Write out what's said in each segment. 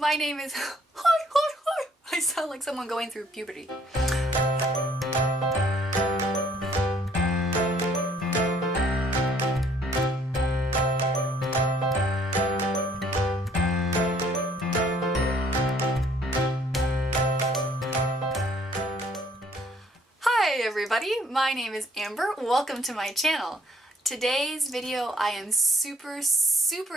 My name is hi, hi, hi. I sound like someone going through puberty. Hi everybody, my name is Amber. Welcome to my channel. Today's video I am super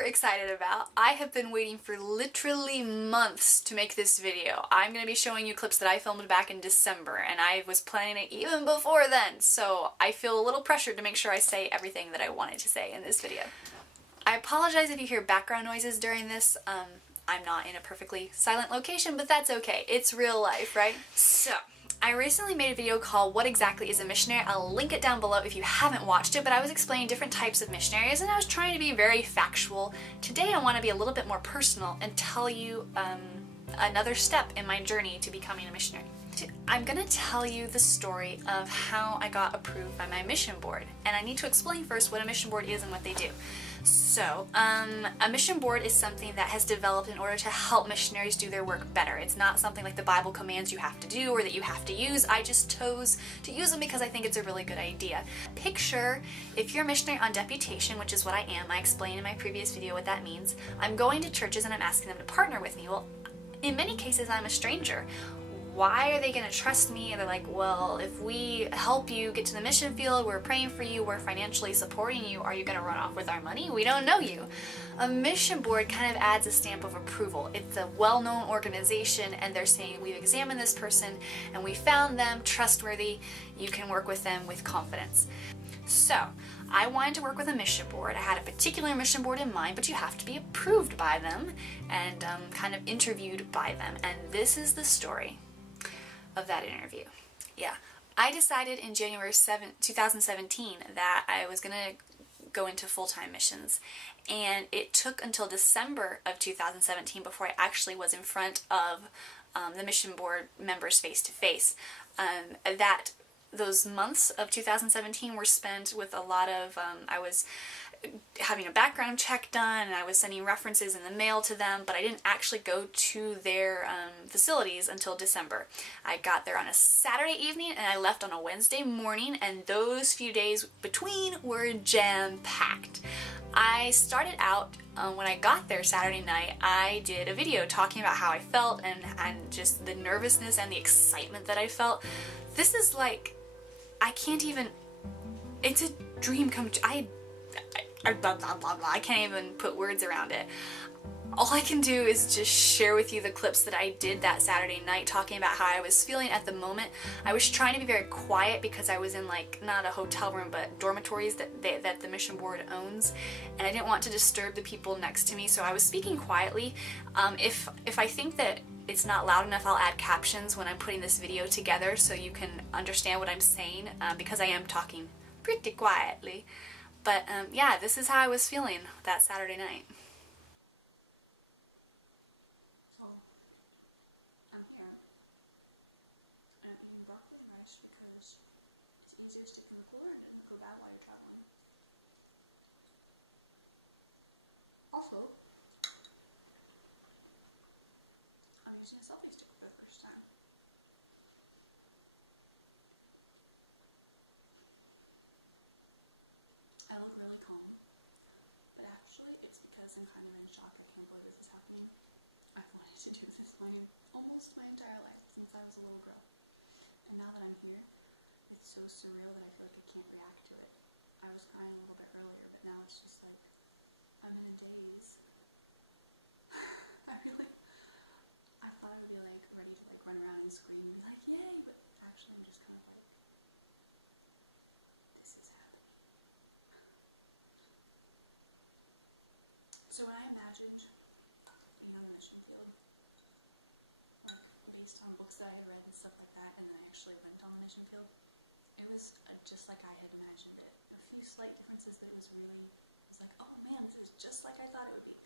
excited about. I have been waiting for literally months to make this video. I'm going to be showing you clips that I filmed back in December, and I was planning it even before then, so I feel a little pressured to make sure I say everything that I wanted to say in this video. I apologize if you hear background noises during this. I'm not in a perfectly silent location, but that's okay. It's real life, right? So, I recently made a video called What Exactly is a Missionary? I'll link it down below if you haven't watched it, but I was explaining different types of missionaries and I was trying to be very factual. Today I want to be a little bit more personal and tell you another step in my journey to becoming a missionary. I'm going to tell you the story of how I got approved by my mission board, and I need to explain first what a mission board is and what they do. So, a mission board is something that has developed in order to help missionaries do their work better. It's not something like the Bible commands you have to do or that you have to use. I just chose to use them because I think it's a really good idea. Picture if you're a missionary on deputation, which is what I am. I explained in my previous video what that means. I'm going to churches and I'm asking them to partner with me. Well, in many cases I'm a stranger. Why are they going to trust me? They're like, well, if we help you get to the mission field, we're praying for you, we're financially supporting you, are you going to run off with our money? We don't know you. A mission board kind of adds a stamp of approval. It's a well-known organization and they're saying, we've examined this person and we found them trustworthy, you can work with them with confidence. So, I wanted to work with a mission board. I had a particular mission board in mind, but you have to be approved by them and kind of interviewed by them. And this is the story of that interview. Yeah. I decided in January 2017 that I was going to go into full-time missions, and it took until December of 2017 before I actually was in front of the mission board members face-to-face. Those months of 2017 were spent with a lot of, I was having a background check done and I was sending references in the mail to them, but I didn't actually go to their facilities until December. I got there on a Saturday evening and I left on a Wednesday morning, and those few days between were jam-packed. I started out, when I got there Saturday night, I did a video talking about how I felt and just the nervousness and the excitement that I felt. This is like, I can't even, it's a dream come true. I can't even put words around it. All I can do is just share with you the clips that I did that Saturday night talking about how I was feeling at the moment. I was trying to be very quiet because I was in, like, not a hotel room but dormitories that the mission board owns, and I didn't want to disturb the people next to me, so I was speaking quietly. If I think that it's not loud enough, I'll add captions when I'm putting this video together so you can understand what I'm saying, because I am talking pretty quietly. But yeah, this is how I was feeling that Saturday night. So, I'm here, and I'm eating broccoli and rice because it's easier to stick in the cooler and doesn't go bad while you're traveling. Also, I'm using a selfie stick for the first time. I look really calm, but actually it's because I'm kind of in shock. I can't believe this is happening. I've wanted to do this almost my entire life, since I was a little girl. And now that I'm here, it's so surreal that I feel like I can't react to it. I was crying a little bit earlier, but now it's just like, I'm in a daze. I thought I would be like ready to like run around and scream and be like, yay, but actually I'm just kind of like, this is happening. So when I imagined being on the mission field, like based on books that I had read and stuff like that, and then I actually went on the mission field, it was just like I had imagined it. A few slight differences, but it was like, oh man, this is just like I thought it would be.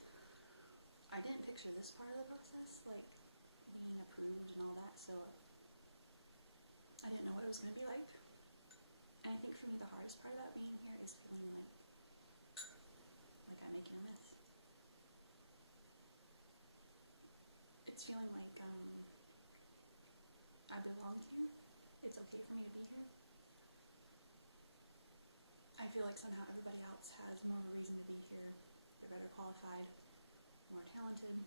I didn't picture this part of the process, like being approved and all that, so I didn't know what it was going to be like. And I think for me the hardest part about being here is feeling like I'm making a mess. it's feeling like I belong here. It's okay for me to be here. I feel like somehow everybody else has more of a reason to be here. They're better qualified, more talented.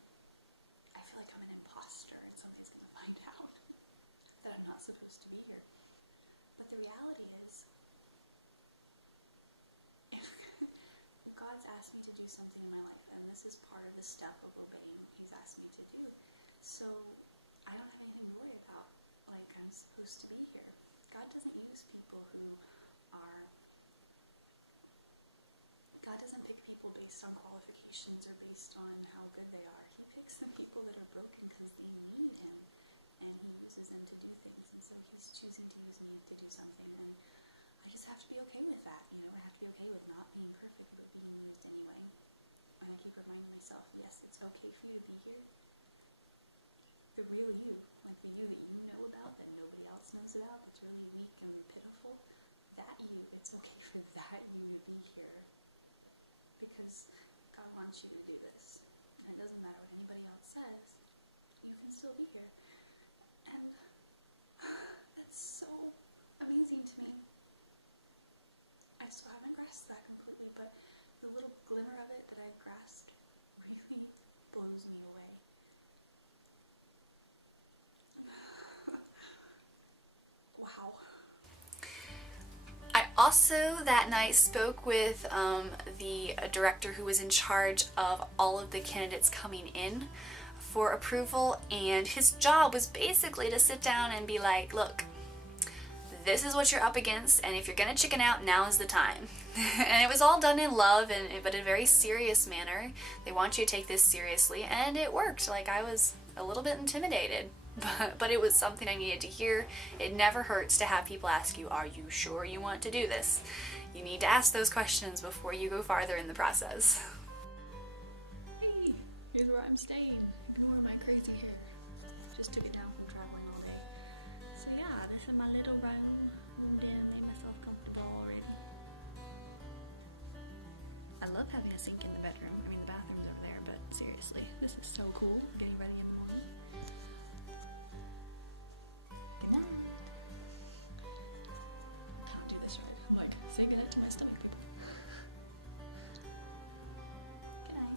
I feel like I'm an imposter and somebody's going to find out that I'm not supposed to be here. But the reality is, if God's asked me to do something in my life, and this is part of the step of obeying He's asked me to do, so I don't have anything to worry about. Like, I'm supposed to be here. God doesn't use people who are... God doesn't pick people based on qualifications or based on how good they are. He picks the people that are broken because they need Him, and He uses them to do things. And so He's choosing to use me to do something, and I just have to be okay with that. You know, I have to be okay with not being perfect, but being used anyway. And I keep reminding myself, yes, it's okay for you to be here. The real you, like the you that you know about, that nobody else knows about, that's really weak and pitiful, that you, it's okay for that you to be here. Because God wants you to do this. And it doesn't matter what anybody else says, you can still be here. And that's so amazing to me. I still haven't grasped that completely, but the little glimmer of it that I've grasped really blows me away. Wow. I also that night spoke with the director who was in charge of all of the candidates coming in for approval, and his job was basically to sit down and be like, look, this is what you're up against, and if you're gonna chicken out, now is the time. And it was all done in love, but in a very serious manner. They want you to take this seriously, and it worked. Like, I was a little bit intimidated, but it was something I needed to hear. It never hurts to have people ask you, are you sure you want to do this? You need to ask those questions before you go farther in the process. Hey, here's where I'm staying. Ignore my crazy hair. Just took it down from traveling all day. So yeah, this is my little room. Moved in, made myself comfortable already. I love having a sink in the bedroom. I mean, the bathroom's over there, but seriously, this is so cool. Getting ready in the morning. Good night. I can't do this right. I'm like, say goodnight to my stomach, people. Good night.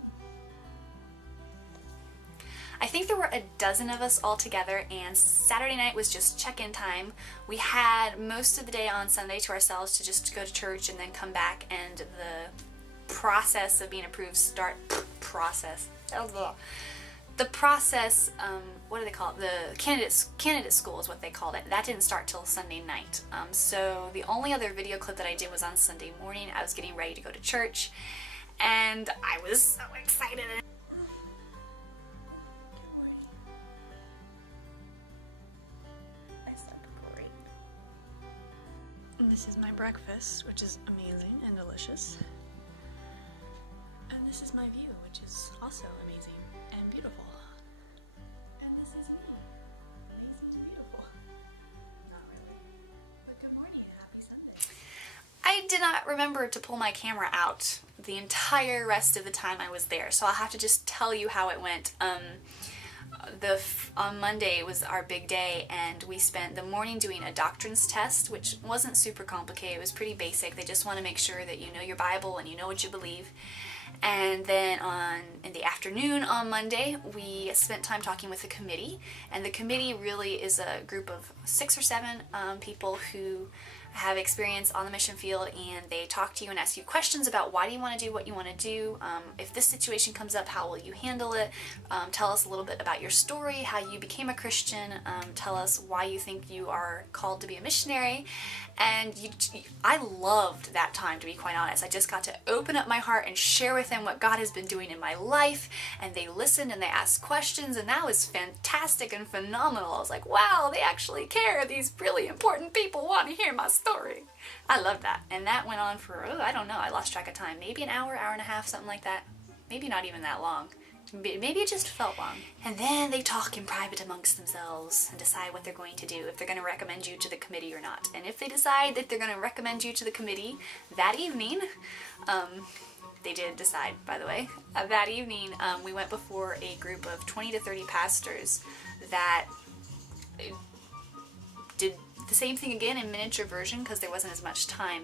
I think there were a dozen of us all together, and Saturday night was just check-in time. We had most of the day on Sunday to ourselves to just go to church and then come back, and the process of being approved the process, what do they call it? The candidate school is what they called it. That didn't start till Sunday night. So the only other video clip that I did was on Sunday morning. I was getting ready to go to church, and I was so excited. Don't worry. I slept great. And this is my breakfast, which is amazing and delicious. And this is my view, which is also amazing and beautiful. And this is me, amazing and beautiful. Not really. But good morning, happy Sunday. I did not remember to pull my camera out the entire rest of the time I was there, so I'll have to just tell you how it went. On Monday was our big day, and we spent the morning doing a doctrines test, which wasn't super complicated. It was pretty basic. They just want to make sure that you know your Bible and you know what you believe. And then in the afternoon on Monday, we spent time talking with the committee, and the committee really is a group of 6 or 7 people who have experience on the mission field, and they talk to you and ask you questions about why do you want to do what you want to do, if this situation comes up, how will you handle it, tell us a little bit about your story, how you became a Christian, tell us why you think you are called to be a missionary. And I loved that time, to be quite honest. I just got to open up my heart and share with them what God has been doing in my life, and they listened and they asked questions, and that was fantastic and phenomenal. I was like, wow, they actually care. These really important people want to hear my story. I loved that. And that went on for, I don't know, I lost track of time. Maybe an hour, hour and a half, something like that. Maybe not even that long. Maybe it just felt long. And then they talk in private amongst themselves and decide what they're going to do, if they're going to recommend you to the committee or not. And if they decide that they're going to recommend you to the committee that evening, they did decide, by the way. That evening, we went before a group of 20 to 30 pastors that did the same thing again in miniature version because there wasn't as much time.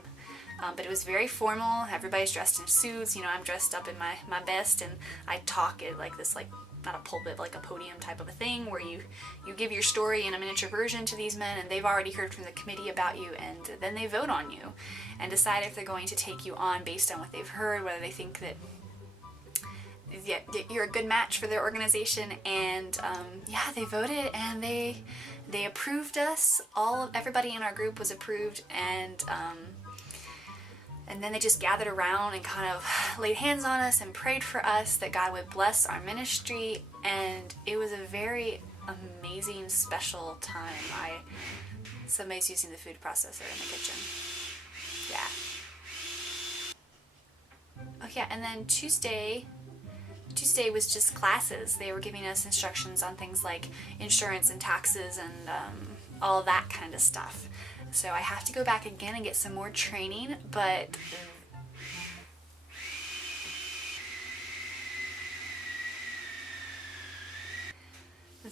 But it was very formal. Everybody's dressed in suits. You know, I'm dressed up in my best, and I talk at like this, like, not a pulpit, but like a podium type of a thing where you give your story in a miniature version to these men, and they've already heard from the committee about you, and then they vote on you and decide if they're going to take you on based on what they've heard, whether they think that you're a good match for their organization. And yeah, they voted, and they approved us. Everybody in our group was approved, and then they just gathered around and kind of laid hands on us and prayed for us that God would bless our ministry, and it was a very amazing, special time. Somebody's using the food processor in the kitchen. Yeah. Oh yeah, and then Tuesday was just classes. They were giving us instructions on things like insurance and taxes and all that kind of stuff. So I have to go back again and get some more training, but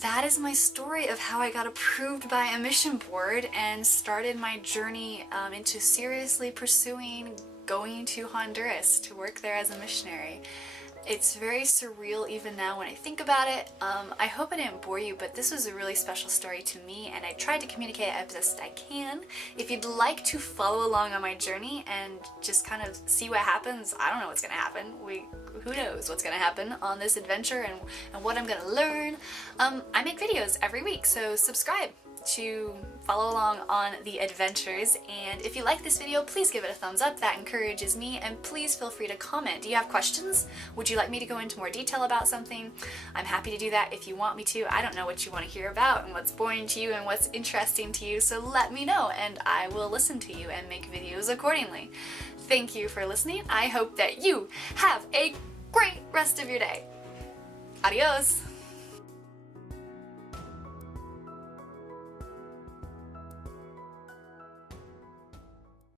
that is my story of how I got approved by a mission board and started my journey into seriously pursuing going to Honduras to work there as a missionary. It's very surreal even now when I think about it. I hope I didn't bore you, but this was a really special story to me, and I tried to communicate as best I can. If you'd like to follow along on my journey and just kind of see what happens, I don't know what's going to happen. Who knows what's going to happen on this adventure and what I'm going to learn. I make videos every week, so subscribe to follow along on the adventures. And if you like this video, please give it a thumbs up. That encourages me, and please feel free to comment. Do you have questions? Would you like me to go into more detail about something? I'm happy to do that if you want me to. I don't know what you want to hear about and what's boring to you and what's interesting to you, so let me know and I will listen to you and make videos accordingly. Thank you for listening. I hope that you have a great rest of your day. Adios!